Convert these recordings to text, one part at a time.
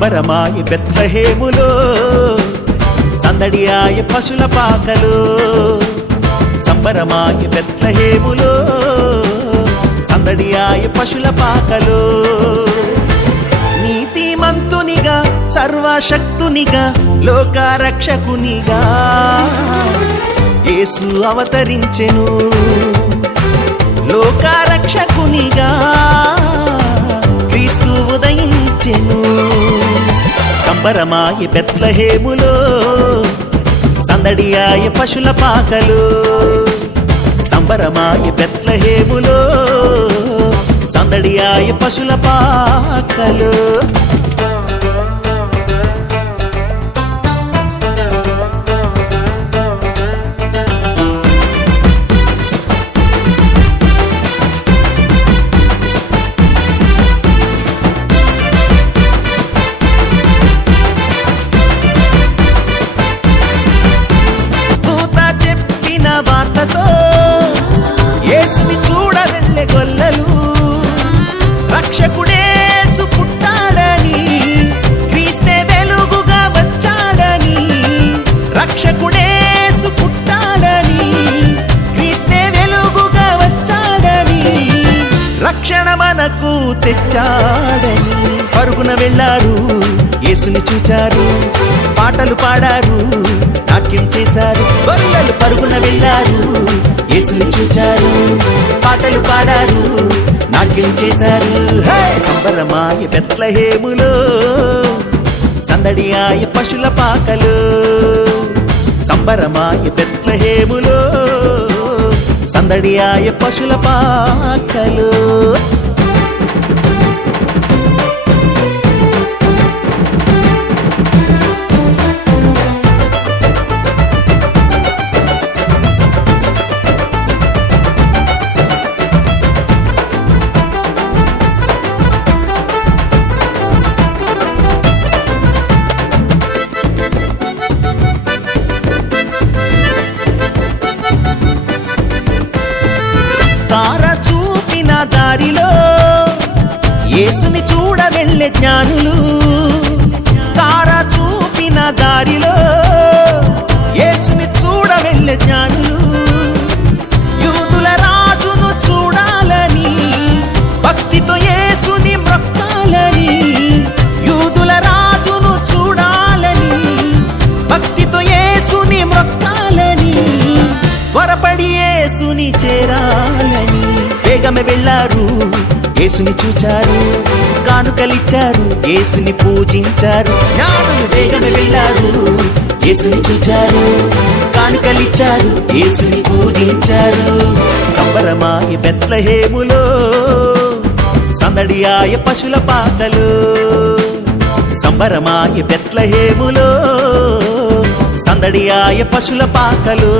సంబరమాయ బెత్లెహేములో, సందడియాయ పశుల పాకలో. సంబరమాయ బెత్లెహేములో, సందడియాయ పశుల పాకలో. నీతిమంతునిగా సర్వశక్తునిగా లోకరక్షకునిగా యేసు అవతరించెను. లోకరక్షకునిగా క్రీస్తు ఉదయించెను. సంబరమాయ బెత్లెహేములో, సందడియాయ పశుల పాకలో. సంబరమాయ బెత్లెహేములో, సందడియాయ పశుల పాకలో. వార్తతో యేసుని చూడవెళ్ళే గొల్లలు, రక్షకుడేసు పుట్టాడని, క్రీస్తే వెలుగుగా వచ్చాడని. రక్షకుడేసు పుట్టాడని, క్రీస్తే వెలుగుగా వచ్చాడని, రక్షణ మనకు తెచ్చాడని. పరుగున వెళ్ళారు, యేసుని చూచారు, పాటలు పాడారు, నాట్యం చేశారు. గొల్లలు పరుగున వెళ్ళారు, యేసుని చూచారు, పాటలు పాడారు, నాట్యం చేశారు. సంబరమాయ బెత్లెహేములో, సందడియాయ పశుల పాకలో. సంబరమాయ బెత్లెహేములో, సందడియాయ పశుల పాకలో. తార చూపిన దారిలో యేసుని చూడ వెళ్ళే జ్ఞానులు. తార చూపిన దారిలో యేసుని చూడ వెళ్ళే జ్ఞానులు. యూదుల రాజును చూడాలని, భక్తితో యేసుని మ్రొక్కాలని. యూదుల రాజును చూడాలని, భక్తితో యేసుని మ్రొక్కాలని, త్వరపడి యేసుని చేరాలని వేగమే వెళ్ళారు. యేసుని చూచారు, కానుకలిచ్చారు, యేసుని పూజించారు. జ్ఞానులు వేగమే వెళ్ళారు, యేసుని చూచారు, కానుకలిచ్చారు, యేసుని పూజించారు. సంబరమాయ బెత్లెహేములో, సందడియాయ పశుల పాకలో. సంబరమాయ బెత్లెహేములో, సందడియాయ పశుల పాకలో.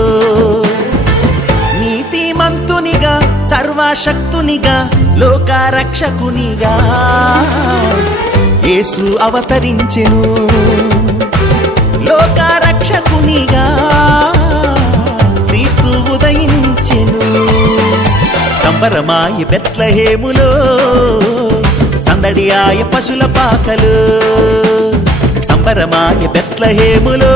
నీతిమంతునిగా సర్వశక్తునిగా లోకరక్షకునిగా యేసు అవతరించెను. లోకరక్షకునిగా క్రీస్తు ఉదయించెను. సంబరమాయ బెత్లెహేములో, సందడియాయ పశుల పాకలో. సంబరమాయ బెత్లెహేములో,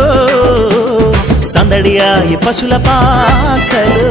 సందడియాయ పశుల పాకలో.